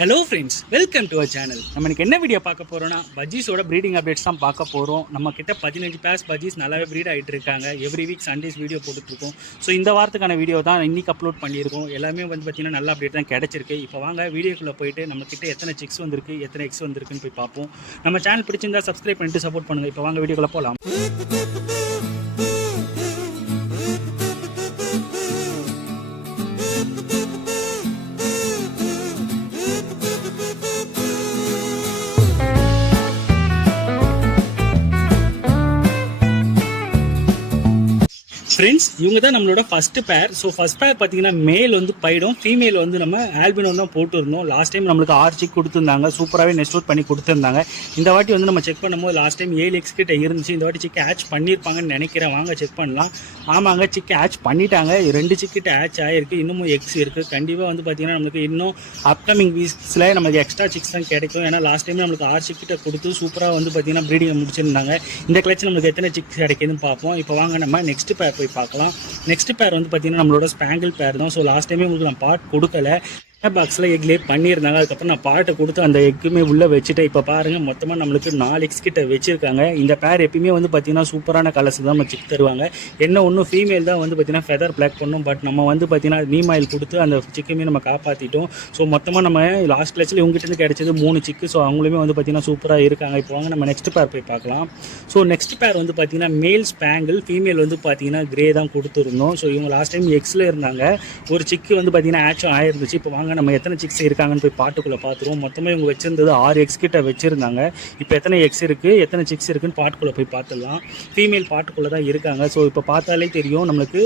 Hello friends, welcome to our channel. நம்ம இன்னைக்கு என்ன வீடியோ பார்க்க போகிறோம்னா பஜ்ஜீஸோட ப்ரீடிங் அப்டேட்ஸ் தான் பார்க்க போகிறோம். நம்ம கிட்ட 15 பேர்ஸ் பஜ்ஜீஸ் நல்லாவே ப்ரீட் ஆகிட்டு இருக்காங்க. எவ்ரி வீக் சண்டேஸ் வீடியோ போட்டுட்ருக்கோம். ஸோ இந்த வாரத்துக்கான வீடியோ தான் இன்றைக்கி அப்லோட் பண்ணியிருக்கோம். எல்லாமே வந்து பார்த்திங்கன்னா நல்ல அப்டேட் தான் கிடச்சிருக்கு. இப்போ வாங்க வீடியோக்குள்ளே போயிட்டு நம்மக்கிட்ட எத்தனை சிக்ஸ் வந்திருக்கு, எத்தனை எக்ஸ் வந்திருக்குன்னு போய் பார்ப்போம். நம்ம சேனல் பிடிச்சிருந்தா சப்ஸ்கிரைப் பண்ணிட்டு சப்போர்ட் பண்ணுங்கள். இப்போ வாங்க வீடியோக்குள்ளே போகலாம். ஃப்ரெண்ட்ஸ், இவங்க தான் நம்மளோட ஃபஸ்ட்டு பேர். ஸோ ஃபஸ்ட் பேர் பார்த்தீங்கன்னா மேல் வந்து பைடும், ஃபீமேல் வந்து நம்ம ஆல்பினோ தான் போட்டுருந்தோம். லாஸ்ட் டைம் நம்மளுக்கு 6 சிக் கொடுத்துருந்தாங்க, சூப்பராகவே நெஸ்ட் அவுட் பண்ணி கொடுத்துருந்தாங்க. இந்த வாட்டி வந்து நம்ம செக் பண்ணும்போது லாஸ்ட் டைம் 7 எக்ஸ் கிட்ட இருந்துச்சு. இந்த வாட்டி சிக் ஆச் பண்ணியிருப்பாங்கன்னு நினைக்கிறேன். வாங்க செக் பண்ணலாம். ஆமாங்க, சிக் ஆச் பண்ணிட்டாங்க. 2 சிக் கிட்ட ஆச் ஆகிருக்கு. இன்னமும் எக்ஸ் இருக்குது. கண்டிப்பாக வந்து பார்த்தீங்கன்னா நம்மளுக்கு இன்னும் அப்கமிங் வீக்ஸில் நமக்கு எக்ஸ்ட்ரா சிக்ஸ் தான் கிடைக்கும். ஏன்னா லாஸ்ட் டைம் நம்மளுக்கு 6 சிக் கிட்ட கொடுத்து சூப்பராக வந்து பார்த்தீங்கன்னா ப்ரீடிங்கை முடிச்சிருந்தாங்க. இந்த கிளச் நம்மளுக்கு எத்தனை சிக்ஸ் கிடைக்குதுன்னு பார்ப்போம். இப்போ வாங்க நம்ம நெக்ஸ்ட் பேர் போய் பார்க்கலாம். நெக்ஸ்ட் பேர் வந்து பார்த்தீங்கன்னா நம்மளோட ஸ்பாங்கிள் பேர் தான். ஸோ லாஸ்ட் டைமே உங்களுக்கு நான் பார்ட் கொடுக்கல. பாக்ஸில் எக் லே பண்ணியிருந்தாங்க. அதுக்கப்புறம் நான் பாட்டை கொடுத்து அந்த எக்குமே உள்ளே வச்சுட்டேன். இப்போ பாருங்கள், மொத்தமாக நம்மளுக்கு 4 எக்ஸ் கிட்ட வச்சுருக்காங்க. இந்த பேர் எப்பயுமே வந்து பார்த்தீங்கன்னா சூப்பரான கலர்ஸ் தான் நம்ம சிக் தருவாங்க. என்ன ஒன்றும் ஃபீமேல் தான் வந்து பார்த்தீங்கன்னா ஃபெதர் பிளாக் பண்ணும். பட் நம்ம வந்து பார்த்தீங்கன்னா நீம் ஆயில் கொடுத்து அந்த சிக்குமே நம்ம காப்பாற்றிட்டோம். ஸோ மொத்தமாக நம்ம லாஸ்ட் கிளச்சில் இவங்ககிட்ட கிடைச்சது 3 சிக்கு. ஸோ அவங்களுமே வந்து பார்த்தீங்கன்னா சூப்பராக இருக்காங்க. இப்போ வாங்க நம்ம நெக்ஸ்ட் பேர் போய் பார்க்கலாம். ஸோ நெக்ஸ்ட் பேர் வந்து பார்த்தீங்கன்னா மேல் ஸ்பாங்கிள், ஃபீமேல் வந்து பார்த்தீங்கன்னா கிரே தான் கொடுத்துருந்தோம். ஸோ இவங்க லாஸ்ட் டைம் எக்ஸில் இருந்தாங்க. ஒரு சிக்கு வந்து பார்த்தீங்கன்னா ஆச்சும் ஆயிருந்துச்சு. இப்போ வாங்க நம்ம எத்தனை சிக்ஸ் இருக்காங்கன்னு போய் பாட்டுக்குள்ளே பார்த்துருவோம். மொத்தமாக இவங்க வச்சிருந்தது 6 எக்ஸ் கிட்ட வச்சுருந்தாங்க. இப்போ எத்தனை எக்ஸ் இருக்குது, எத்தனை சிக்ஸ் இருக்குன்னு பாட்டுக்குள்ளே போய் பார்த்துடலாம். ஃபீமேல் பாட்டுக்குள்ளே தான் இருக்காங்க. ஸோ இப்போ பார்த்தாலே தெரியும் நம்மளுக்கு.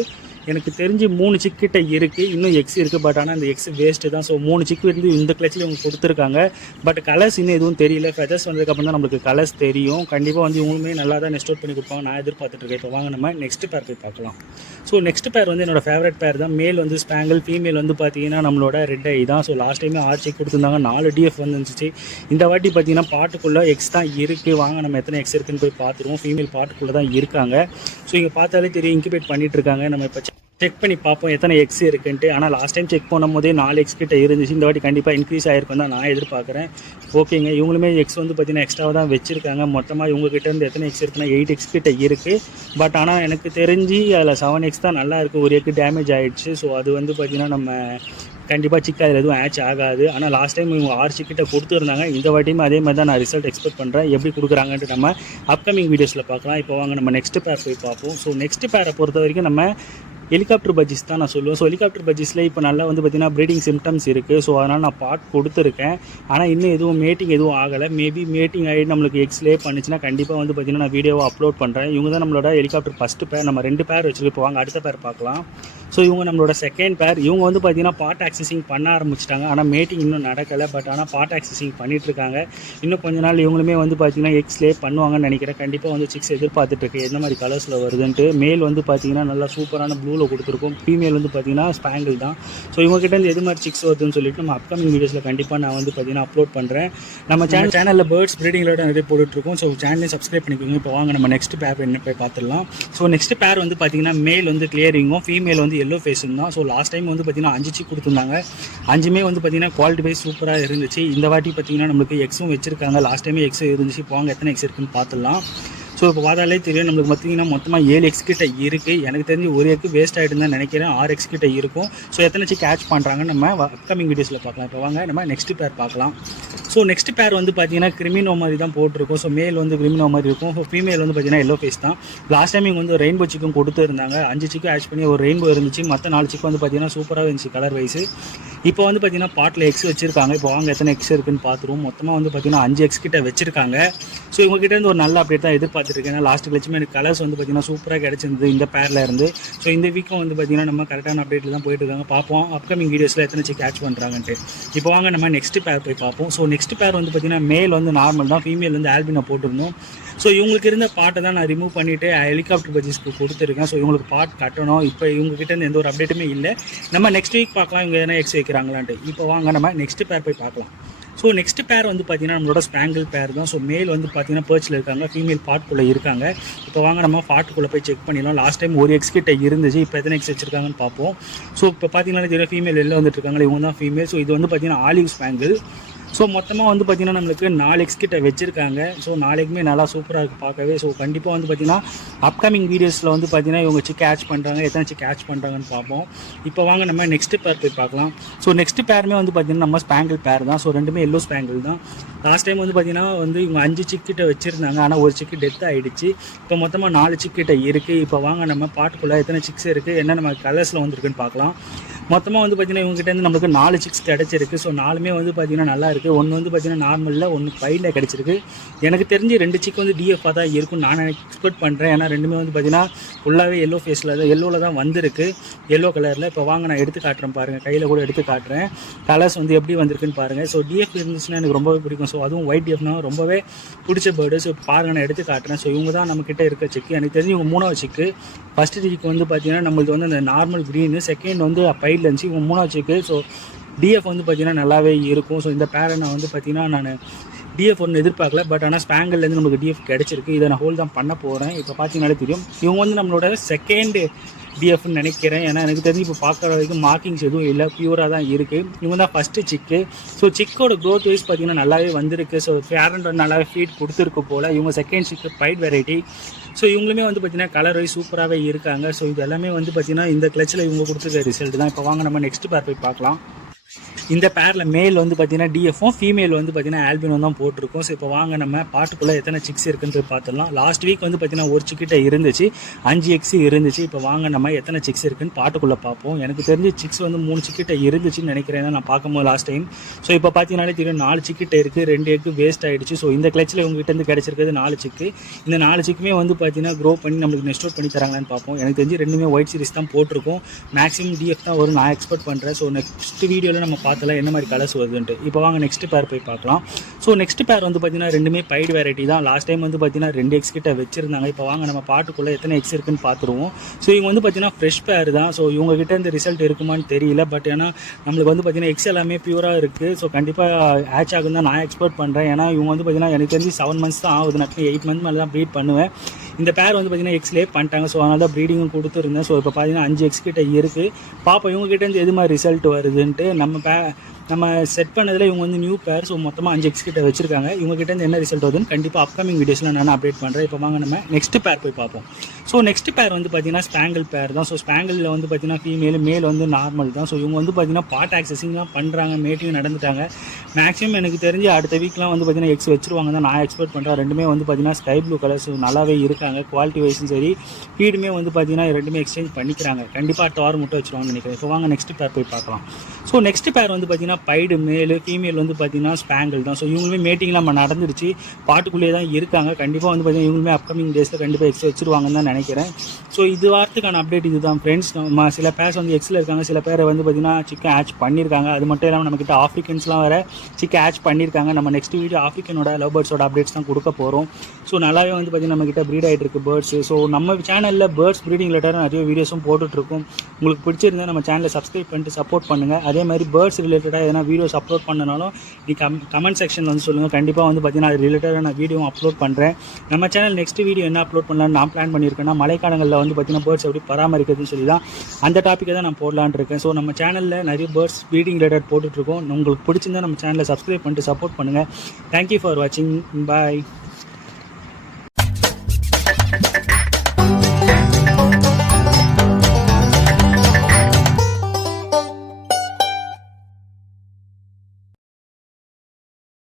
எனக்கு தெரிஞ்சு 3 சிக் கிட்ட இருக்குது. இன்னும் எக்ஸ் இருக்குது. பட் ஆனால் அந்த எக்ஸ் வேஸ்ட்டு தான். ஸோ 3 சிக்கு இருந்து இந்த கிளச்சில் இவங்க கொடுத்துருக்காங்க. பட் கலர்ஸ் இன்னும் எதுவும் தெரியல. ஃபெதர்ஸ் வந்ததுக்கப்புறம் தான் நம்மளுக்கு கலர்ஸ் தெரியும். கண்டிப்பாக வந்து இவங்களுமே நல்லா தான் நெஸ்ட் அவுட் பண்ணி கொடுப்பாங்க. நான் எதிர்பார்த்துட்ருக்கேன். இப்போ வாங்க நம்ம நெக்ஸ்ட் பேர் போய் பார்க்கலாம். ஸோ நெக்ஸ்ட் பேர் வந்து என்னோடய ஃபேவரட் பேர் தான். மேல் வந்து ஸ்பாங்கிள், ஃபீமேல் வந்து பார்த்தீங்கன்னா நம்மளோட ரெட் ஐ தான். ஸோ லாஸ்ட் டைமே 6 சிக் கொடுத்துருந்தாங்க. 4 டிஎஃப் வந்துருந்துச்சு. இந்த வாட்டி பார்த்தீங்கன்னா பாட்டுக்குள்ளே எக்ஸ் தான் இருக்குது. வாங்க நம்ம எத்தனை எக்ஸ் இருக்குன்னு போய் பார்த்துருவோம். ஃபீமேல் பாட்டுக்குள்ளே தான் இருக்காங்க. ஸோ இங்கே பார்த்தாலே தெரியும் இன்குபேட் பண்ணிகிட்ருக்காங்க. நம்ம இப்போ செக் பண்ணி பார்ப்போம் எத்தனை எக்ஸ் இருக்குன்ட்டு. ஆனால் லாஸ்ட் டைம் செக் பண்ணும் போதே 4 எக்ஸ் கிட்ட இருந்துச்சு. இந்த வாட்டி கண்டிப்பாக இன்க்ரீஸ் ஆகிருக்கும் தான் நான் எதிர்பார்க்குறேன். ஓகேங்க, இவங்களுமே எக்ஸ் வந்து பார்த்தீங்கன்னா எக்ஸ்ட்ராவாக தான் வச்சுருக்காங்க. மொத்தமாக இவங்ககிட்ட இருந்து எத்தனை எக்ஸ் இருக்குன்னா 8 எக்ஸ் கிட்ட இருக்குது. பட் ஆனால் எனக்கு தெரிஞ்சு அதில் 7 எக்ஸ் தான் நல்லா இருக்குது. ஒரு எக்கு டேமேஜ் ஆகிடுச்சு. ஸோ அது வந்து பார்த்திங்கன்னா நம்ம கண்டிப்பாக சிக் அதில் எதுவும் ஆச் ஆகாது. ஆனால் லாஸ்ட் டைம் இவங்க 6 சிக்கிட்ட கொடுத்துருந்தாங்க. இந்த வாட்டியுமே அதே மாதிரி தான் நான் ரிசல்ட் எக்ஸ்பெக்ட் பண்ணுறேன். எப்படி கொடுக்குறாங்கன்ட்டு நம்ம அப்கமிங் வீடியோஸில் பார்க்கலாம். இப்போ வாங்க நம்ம நெக்ஸ்ட் பேர் போய் பார்ப்போம். ஸோ நெக்ஸ்ட் பேரை பொறுத்த வரைக்கும் நம்ம ஹெலிகாப்டர் பஜ்ஜீஸ் தான் நான் சொல்லுவேன். ஸோ ஹெலிகாப்டர் பஜ்ஜீஸில் இப்போ நல்லா வந்து பார்த்திங்கன்னா ப்ரீடிங் சிம்டம்ஸ் இருக்குது. ஸோ அதனால் நான் பார்ட் கொடுத்துருக்கேன். ஆனால் இன்னும் எதுவும் மேட்டிங் எதுவும் ஆகலை. மேபி மேட்டிங் ஆகிட்டு நம்மளுக்கு எக்ஸ்லே பண்ணிச்சுன்னா கண்டிப்பாக வந்து பார்த்திங்கன்னா நான் வீடியோவை அப்லோட் பண்ணுறேன். இவங்க தான் நம்மளோட ஹெலிகாப்டர் ஃபஸ்ட்டு பேர். நம்ம 2 பேர் வச்சுருக்கோம். இப்போ வாங்க அடுத்த பேர் பார்க்கலாம். ஸோ இவங்க நம்மளோட செகண்ட் பேர். இவங்க வந்து பார்த்திங்கன்னா பார்ட் ஆக்சஸிங் பண்ண ஆரம்பிச்சிட்டாங்க. ஆனால் மேட்டிங் இன்னும் நடக்கலை. பட் ஆனால் பார்ட் ஆக்சஸிங் பண்ணிகிட்ருக்காங்க. இன்னும் கொஞ்ச நாள் இவங்களுமே வந்து பார்த்திங்கன்னா எக்ஸ்லே பண்ணுவாங்கன்னு நினைக்கிறேன். கண்டிப்பாக வந்து சிக்ஸ் எதிர்பார்த்துட்ருக்கு எந்த மாதிரி கலர்ஸில் வருதுன்ட்டு. மேல் வந்து பார்த்திங்கன்னா நல்லா சூப்பரான ப்ளூவில் கொடுத்துருக்கோம். ஃபீமேல் வந்து பார்த்தீங்கன்னா ஸ்பாங்கிள் தான். ஸோ இவங்ககிட்ட இருந்து எது மாதிரி சிக்ஸ் வருதுன்னு சொல்லிட்டு நம்ம அப்கமிங் வீடியோஸில் கண்டிப்பாக நான் வந்து பார்த்தீங்கன்னா அப்லோட் பண்ணுறேன். நம்ம சேனலில் பேர்ட்ஸ் ப்ரீடிங்களோட நிறைய போட்டுட்ருக்கோம். ஸோ சேனலையும் சப்ஸ்கிரைப் பண்ணிக்கோங்க. இப்போ வாங்க நம்ம நெக்ஸ்ட் பேர் என்ன போய் பார்த்துடலாம். ஸோ நெக்ஸ்ட் பேர் வந்து பார்த்தீங்கன்னா மேல் வந்து கிளியரிங்கும், ஃபீமேல் வந்து எல்லோ ஃபேஸும் தான். ஸோ லாஸ்ட் டைம் வந்து பார்த்தீங்கன்னா 5 சிக் கொடுத்துருந்தாங்க. 5மே வந்து பார்த்தீங்கன்னா குவாலிட்டி வைஸ் சூப்பராக இருந்துச்சு. இந்த வாட்டி பார்த்தீங்கன்னா நம்மளுக்கு எக்ஸும் வச்சிருக்காங்க. லாஸ்ட் டைமே எக்ஸ் இருந்துச்சு. இப்போ வாங்க எத்தனை எக்ஸ் இருக்குன்னு பார்த்துடலாம். ஸோ இப்போ பார்த்தாலே தெரியும் நம்மளுக்கு பார்த்தீங்கன்னா மொத்தமாக 7 எக்ஸ் கிட்ட இருக்குது. எனக்கு தெரிஞ்சு ஒரு எக்கு வேஸ்ட் ஆகிட்டு தான் நினைக்கிறேன். 6 எக்ஸ் கிட்ட இருக்கும். ஸோ எத்தனை சிக் கேட்ச் பண்ணுறாங்கன்னு நம்ம அப்கமிங் வீடியோஸில் பார்க்கலாம். இப்போ வாங்க நம்ம நெக்ஸ்ட் பேர் பார்க்கலாம். ஸோ நெக்ஸ்ட் பேர் வந்து பார்த்தீங்கன்னா கிரிமினோ மாதிரி தான் போட்டிருக்கோம். ஸோ மேல் வந்து கிரிமினோ மாதிரி இருக்கும். ஸோ ஃபீமேல் வந்து பார்த்தீங்கன்னா எல்லோ ஃபேஸ் தான். லாஸ்ட் டைம் இவங்க வந்து ரெயின்போ சிக்கும் கொடுத்துருந்தாங்க. 5 சிக்கு ஆட் பண்ணி ஒரு ரெயின்போ இருந்துச்சு. மற்ற 4 சிக்கு வந்து பார்த்தீங்கன்னா சூப்பராக இருந்துச்சு கலர் வைஸு. இப்போ வந்து பார்த்தீங்கன்னா பாட்டில் எக்ஸ் வச்சிருக்காங்க. இப்போ வாங்க எத்தனை எக்ஸ் இருக்குன்னு பார்த்துருவோம். மொத்தமாக வந்து பார்த்தீங்கன்னா 5 எக்ஸ் கிட்ட வச்சிருக்காங்க. ஸோ இவங்ககிட்ட இருந்து ஒரு நல்ல அப்டேட் தான் எதிர்பார்த்துருக்கேன். லாஸ்ட் கிளச்சுமே எனக்கு கலர்ஸ் வந்து பார்த்தீங்கன்னா சூப்பராக கிடச்சிருந்தது இந்த பேரில் இருந்து. ஸோ இந்த வீக்கும் வந்து பார்த்தீங்கன்னா நம்ம கரெக்டான அப்டேட்டில் தான் போயிட்டு இருக்காங்க. பார்ப்போம் அப்கமிங் வீடியோஸில் எத்தனை சிக் கேட்ச் பண்ணுறாங்கன்ட்டு. இப்போ வாங்க நம்ம நெக்ஸ்ட் பேர் போய் பார்ப்போம். ஸோ நெக்ஸ்ட் பேர் வந்து பார்த்தீங்கன்னா மேல் வந்து நார்மல் தான், ஃபீமேல் வந்து ஆல்பினோ போட்டிருந்தோம். ஸோ இவங்களுக்கு இருந்த பாட்டை தான் நான் ரிமூவ் பண்ணிவிட்டு ஹெலிகாப்டர் பஜ்ஜீஸ்க்கு கொடுத்துருக்கேன். ஸோ இவங்களுக்கு பாட் கட்டணும். இப்போ இவங்ககிட்ட இருந்து எந்த ஒரு அப்டேட்டுமே இல்லை. நம்ம நெக்ஸ்ட் வீக் பார்க்கலாம் இவங்க எதனா எக்ஸ் வைக்கிறாங்களான்ட்டு. இப்போ வாங்க நம்ம நெக்ஸ்ட் பேர் போய் பார்க்கலாம். ஸோ நெக்ஸ்ட் பேர் வந்து பார்த்தீங்கன்னா நம்மளோட ஸ்பேங்கிள் பேர் தான். ஸோ மேல் வந்து பார்த்தீங்கன்னா பர்ச்சில் இருக்காங்க, ஃபீமேல் பாட்டுக்குள்ளே இருக்காங்க. இப்போ வாங்க நம்ம பாட்டுக்குள்ளே போய் செக் பண்ணிடலாம். லாஸ்ட் டைம் ஒரு எக்ஸ் கிட்ட இருந்துச்சு, இப்போ எத்தனை எக்ஸ் வச்சிருக்காங்கன்னு பார்ப்போம். ஸோ இப்போ பார்த்தீங்கன்னா தெரியும் ஃபீமேல் வெளில வந்துட்டு இருக்காங்க, இவங்க தான் ஃபீமேல். ஸோ இது வந்து பார்த்தீங்கன்னா ஆலிவ் ஸ்பேங்கிள். ஸோ மொத்தமாக வந்து பார்த்திங்கன்னா நம்மளுக்கு 4 எக்ஸ் கிட்ட வச்சுருக்காங்க. ஸோ 4க்குமே நல்லா சூப்பராக இருக்குது பார்க்கவே. ஸோ கண்டிப்பாக வந்து பார்த்திங்கன்னா அப்கமிங் வீடியோஸில் வந்து பார்த்திங்கன்னா இவங்க சிக் கேட்ச் பண்ணுறாங்க, எத்தனை சிக் கேட்ச் பண்ணுறாங்கன்னு பார்ப்போம். இப்போ வாங்க நம்ம நெக்ஸ்ட் பேர் போய் பார்க்கலாம். ஸோ நெக்ஸ்ட் பேருமே வந்து பார்த்திங்கன்னா நம்ம ஸ்பேங்கிள் பேர் தான். ஸோ ரெண்டுமே எல்லோ ஸ்பேங்கிள் தான். லாஸ்ட் டைம் வந்து பார்த்திங்கன்னா வந்து இவங்க 5 சிக்கிட்ட வச்சுருந்தாங்க, ஆனால் ஒரு சிக்கு டெத் ஆகிடுச்சு. இப்போ மொத்தமாக 4 சிக்கிட்ட இருக்குது. இப்போ வாங்க நம்ம பாட்டுக்குள்ளே எத்தனை சிக்ஸ் இருக்குது, என்ன நம்ம கலர்ஸில் வந்துருக்குன்னு பார்க்கலாம். மொத்தமாக வந்து பார்த்திங்கன்னா இவங்ககிட்டேருந்து நம்மளுக்கு 4 சிக்ஸ் கிடச்சிருக்கு. ஸோ 4மே வந்து பார்த்திங்கன்னா நல்லா இருக்குது. ஒன்று வந்து பார்த்திங்கன்னா நார்மலில், ஒன்று பைடில் கிடச்சிருக்கு. எனக்கு தெரிஞ்சு 2 சிக் வந்து டிஎஃபாக தான் இருக்கும் நான் எக்ஸ்பெக்ட் பண்ணுறேன். ஏன்னா ரெண்டுமே வந்து பார்த்திங்கன்னா ஃபுல்லாகவே எல்லோ ஃபேஸில் தான், எல்லோவில் தான் வந்திருக்கு, எல்லோ கலரில். இப்போ வாங்க நான் எடுத்து காட்டுறேன் பாருங்கள், கையில் கூட எடுத்து காட்டுறேன். கலர்ஸ் வந்து எப்படி வந்திருக்குன்னு பாருங்கள். ஸோ டிஎஃப் இருந்துச்சுன்னா எனக்கு ரொம்பவே பிடிக்கும். ஸோ அதுவும் ஒயிட் டிஎஃப்னா ரொம்பவே பிடிச்ச பேர்டு. ஸோ பாருங்கள் நான் எடுத்து காட்டுறேன். ஸோ இவங்க தான் நம்மக்கிட்ட இருக்க சிக்கு. எனக்கு தெரிஞ்சு இவங்க 3வது சிக்கு. ஃபஸ்ட்டு சிக்கு வந்து பார்த்திங்கன்னா நம்மளுக்கு வந்து அந்த நார்மல் க்ரீனு, செகண்ட் வந்து பைடில் இருந்துச்சு, இவங்க 3வது சிக்கு. ஸோ டிஎஃப் வந்து பார்த்திங்கன்னா நல்லாவே இருக்கும். ஸோ இந்த பேரை நான் வந்து பார்த்திங்கன்னா நான் டிஎஃப் ஒன்று எதிர்பார்க்கல, பட் ஆனால் ஸ்பேங்கிள்லேருந்து நமக்கு டிஎஃப் கிடச்சிருக்கு. இதை நான் ஹோல்ட் தான் பண்ண போகிறேன். இப்போ பார்த்தீங்கன்னாலே தெரியும் இவங்க வந்து நம்மளோட செகண்ட் டிஎஃப்னு நினைக்கிறேன். ஏன்னா எனக்கு தெரிஞ்சு இப்போ பார்க்குற வரைக்கும் மார்க்கிங்ஸ் எதுவும் இல்லை, பியூராக தான் இருக்குது. இவங்க தான் ஃபஸ்ட்டு சிக்கு. ஸோ சிக்கோட க்ரோத் வைஸ் பார்த்திங்கன்னா நல்லாவே வந்திருக்கு. ஸோ பேரண்ட் நல்லாவே ஃபீட் கொடுத்துருக்கு போல். இவங்க செகண்ட் சிக்கு பைட் வெரைட்டி. ஸோ இவங்களுமே வந்து பார்த்திங்கன்னா கலர் வைஸ் சூப்பராகவே இருக்காங்க. ஸோ இது எல்லாமே வந்து பார்த்திங்கன்னா இந்த கிளச்சில் இவங்க கொடுத்துருக்க ரிசல்ட் தான். இப்போ வாங்க நம்ம நெக்ஸ்ட் பேர் போய் பார்க்கலாம். இந்த பேரில் மேல் வந்து பார்த்திங்கன்னா டிஎஃப்பும், ஃபீமேல் வந்து பார்த்திங்கன்னா ஆல்பினோ தான் போட்டிருக்கோம். ஸோ இப்போ வாங்க நம்ம பாட்டுக்குள்ளே எத்தனை சிக்ஸ் இருக்குன்னு பார்த்துடலாம். லாஸ்ட் வீக் வந்து பார்த்திங்கன்னா ஒரு சிக்கிட்ட இருந்துச்சு, 5 எக்ஸ் இருந்துச்சு. இப்போ வாங்க நம்ம எத்தனை சிக்ஸ் இருக்குன்னு பாட்டுக்குள்ளே பார்ப்போம். எனக்கு தெரிஞ்சு சிக்ஸ் வந்து 3 சிக்கிட்ட இருந்துச்சுன்னு நினைக்கிறேன், நான் பார்க்கும்போது லாஸ்ட் டைம். ஸோ இப்போ பார்த்தீங்கன்னாலே தெரியும் 4 சிக்கிட்ட இருக்குது, 2 எக்கு வேஸ்ட் ஆகிடுச்சு. ஸோ இந்த கிளச்சில் உங்ககிட்ட கிடச்சிருக்கிறது 4 சிக்கு. இந்த 4 சிக்குமே வந்து பார்த்திங்கன்னா க்ரோ பண்ணி நம்மளுக்கு நெக்ஸ்ட் அவுட் பண்ணி தராங்களான்னு பார்ப்போம். எனக்கு தெரிஞ்சு ரெண்டுமே ஒயிட் சீரிஸ் தான் போட்டிருக்கோம். மேக்ஸிமம் டிஎஃப் தான் வரும் நான் எக்ஸ்பெக்ட் பண்ணுறேன். ஸோ நெக்ஸ்ட் வீடியோவில் நம்ம பார்த்தலாம் என்ன மாதிரி கலர்ஸ் வருதுன்ட்டு. இப்போ வாங்க நெக்ஸ்ட் பேர் போய் பார்க்கலாம். ஸோ நெக்ஸ்ட் பேர் வந்து பார்த்தீங்கன்னா ரெண்டுமே பைடு வெரைட்டி தான். லாஸ்ட் டைம் வந்து பார்த்தீங்கன்னா 2 எக்ஸ் கிட்ட வச்சிருந்தாங்க. இப்போ வாங்க நம்ம பாட்டுக்குள்ளே எத்தனை எக்ஸ் இருக்குன்னு பார்த்துருவோம். ஸோ இவங்க வந்து பார்த்தீங்கன்னா ஃப்ரெஷ் பேர் தான். ஸோ இவங்க கிட்ட இந்த ரிசல்ட் இருக்குமான்னு தெரியல, பட் ஏன்னா நம்மளுக்கு வந்து பார்த்தீங்கன்னா எக்ஸ் எல்லாமே பியூராக இருக்குது. ஸோ கண்டிப்பாக ஆச் ஆகும் தான் நான் எக்ஸ்பெக்ட் பண்ணுறேன். ஏன்னா இவங்க வந்து பார்த்தீங்கன்னா எனக்கு தெரிஞ்சு 7 மந்த்ஸ் தான் ஆகுது, நான் 8 மந்த் மேலே தான் ப்ரீட் பண்ணுவேன். இந்த பேர் வந்து பார்த்தீங்கன்னா எக்ஸ்லேயே பண்ணிட்டாங்க. ஸோ அதனால தான் ப்ரீடிங்கும் கொடுத்துருந்தேன். ஸோ இப்போ பார்த்தீங்கன்னா 5 எக்ஸ் கிட்ட இருக்குது. பாப்பா இவங்க கிட்டேருந்து எது மாதிரி ரிசல்ட் வருதுன்ட்டு. நம்ம செட் பண்ணதில் இவங்க வந்து நியூ பேர். ஸோ மொத்தமாக 5 எக்ஸ் கிட்ட வச்சிருக்காங்க. இவங்க கிட்டேருந்து என்ன ரிசல்ட் வருதுன்னு கண்டிப்பாக அப்கமிங் வீடியோஸில் நான் அப்டேட் பண்ணுறேன். இப்போ வாங்க நம்ம நெக்ஸ்ட் பேர் போய் பார்ப்போம். ஸோ நெக்ஸ்ட் பேர் வந்து பார்த்தீங்கன்னா ஸ்பேங்கிள் பேர் தான். ஸோ ஸ்பேங்கிளில் வந்து பார்த்தீங்கன்னா ஃபீமேல், மேல் வந்து நார்மல் தான். ஸோ இவங்க வந்து பார்த்தீங்கன்னா பார்ட் ஆக்சஸிங்லாம் பண்ணுறாங்க, மேட்டியும் நடந்துட்டாங்க. மேக்ஸிமம் எனக்கு தெரிஞ்சு அடுத்த வீக்லாம் வந்து பார்த்தீங்கன்னா எக்ஸ் வச்சிருவாங்க தான் நான் எக்ஸ்பெக்ட் பண்ணுறேன். ரெண்டுமே வந்து பார்த்தீங்கன்னா ஸ்கை ப்ளூ கலர்ஸ் நல்லாவே இருக்காங்க. குவாலிட்டி வைஸும் சரி, ஃபீடுமே வந்து பார்த்தீங்கன்னா ரெண்டுமே எக்ஸ்சேஞ்ச் பண்ணிக்கிறாங்க. கண்டிப்பாக அடுத்த வாரம் மட்டும் வச்சுருவாங்கன்னு நினைக்கிறேன். இப்போ வாங்க நெக்ஸ்ட் பேர் போய் பார்க்கலாம். ஸோ நெக்ஸ்ட் பேர் வந்து பார்த்தீங்கன்னா பைடு மேலு, ஃபீமேல் வந்து பார்த்தீங்கன்னா ஸ்பேங்கிள் தான். ஸோ இவங்களுமே மேட்டிங்லாம் நம்ம நடந்துருச்சு, பாட்டுக்குள்ளேயே தான் இருக்காங்க. கண்டிப்பாக வந்து பார்த்தீங்கன்னா இவங்களுமே அப்கமிங் டேஸில் கண்டிப்பாக எக்ஸ் வச்சுருவாங்கன்னு தான் நினைக்கிறேன். ஸோ இது வாரத்துக்கான அப்டேட் இது தான் ஃப்ரெண்ட்ஸ். நம்ம சில பேர்ஸ் வந்து எக்ஸில் இருக்காங்க, சில பேர் வந்து பார்த்தீங்கன்னா சிக்கன் ஆச் பண்ணியிருக்காங்க. அது மட்டும் இல்லாமல் நம்மக்கிட்ட ஆஃப்ரிக்கன்ஸ்லாம் வேறு சிக்கன் ஆச் பண்ணியிருக்காங்க. நம்ம நெக்ஸ்ட் வீடியோ ஆஃப்ரிக்கனோட லவ் பேர்ட்ஸோட அப்டேட்ஸ் தான் கொடுக்க போகிறோம். ஸோ நல்லாவே வந்து பார்த்தீங்கன்னா நம்மக்கிட்ட ப்ரீட் ஆகிட்டு இருக்குது பேர்ட்ஸ். ஸோ நம்ம சேனலில் பேர்ட்ஸ் ப்ரீடிங் ரிலேட்டடாக நிறைய வீடியோஸும் போட்டுட்ருக்கோம். உங்களுக்கு பிடிச்சிருந்தா நம்ம சேனலை சப்ஸ்கிரைப் பண்ணிட்டு சப்போர்ட் பண்ணுங்கள். அதே மாதிரி பேர்ட்ஸ் ரிலேட்டடாக எதனா வீடியோஸ் அப்லோட் பண்ணனாலும் நீ கமெண்ட் செக்ஷனில் வந்து சொல்லுங்கள். கண்டிப்பாக வந்து பார்த்தீங்கன்னா அது ரிலேட்டடாக நான் வீடியோ அப்லோட் பண்ணுறேன். நம்ம சேனல் நெக்ஸ்ட் வீடியோ என்ன அப்லோட் பண்ணலான்னு நான் பிளான் பண்ணியிருக்கேன்னா மழைக்காலங்களில் வந்து பார்த்தீங்கன்னா பேர்ட்ஸ் எப்படி பராமரிக்கிறதுன்னு சொல்லி தான் அந்த டாப்பிக்கை தான் நான் போடலான்னு இருக்கேன். ஸோ நம்ம சேனலில் நிறைய பேர்ட்ஸ் ப்ரீடிங் ரிலேட்டட் போட்டுட்ருக்கோம். உங்களுக்கு பிடிச்சிருந்தா நம்ம சேனலை சப்ஸ்கிரைப் பண்ணிட்டு சப்போர்ட் பண்ணுங்கள். தேங்க்யூ ஃபார் வாட்சிங். பாய்.